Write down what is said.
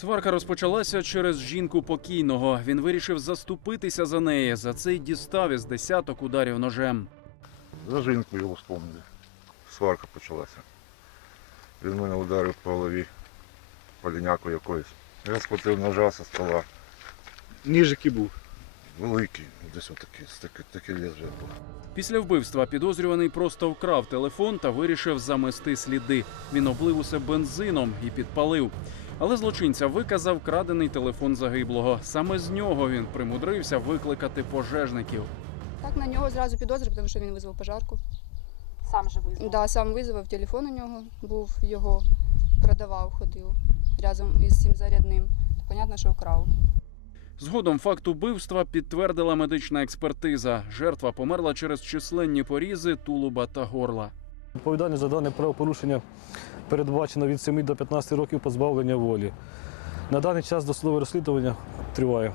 Сварка розпочалася через жінку покійного. Він вирішив заступитися за неї. За це й дістав із десяток ударів ножем. За жінку його вспомнили. Сварка почалася. Він мене ударив по голові, поліняку якоюсь. Я схватив ножа зі стола. Ніж який був. Великий, десь отакий, таке, таке лезвие було. Після вбивства підозрюваний просто вкрав телефон та вирішив замести сліди. Він облив усе бензином і підпалив. Але злочинця виказав крадений телефон загиблого. Саме з нього він примудрився викликати пожежників. Так на нього зразу підозри, тому що він визвав пожарку. Сам же визнав. Да, сам визвав телефон у нього був, його продавав, ходив разом із цим зарядним. Понятно, що вкрав. Згодом факт убивства підтвердила медична експертиза. Жертва померла через численні порізи тулуба та горла. Відповідальність за дане правопорушення передбачено від 7 до 15 років позбавлення волі. На даний час досудове розслідування триває.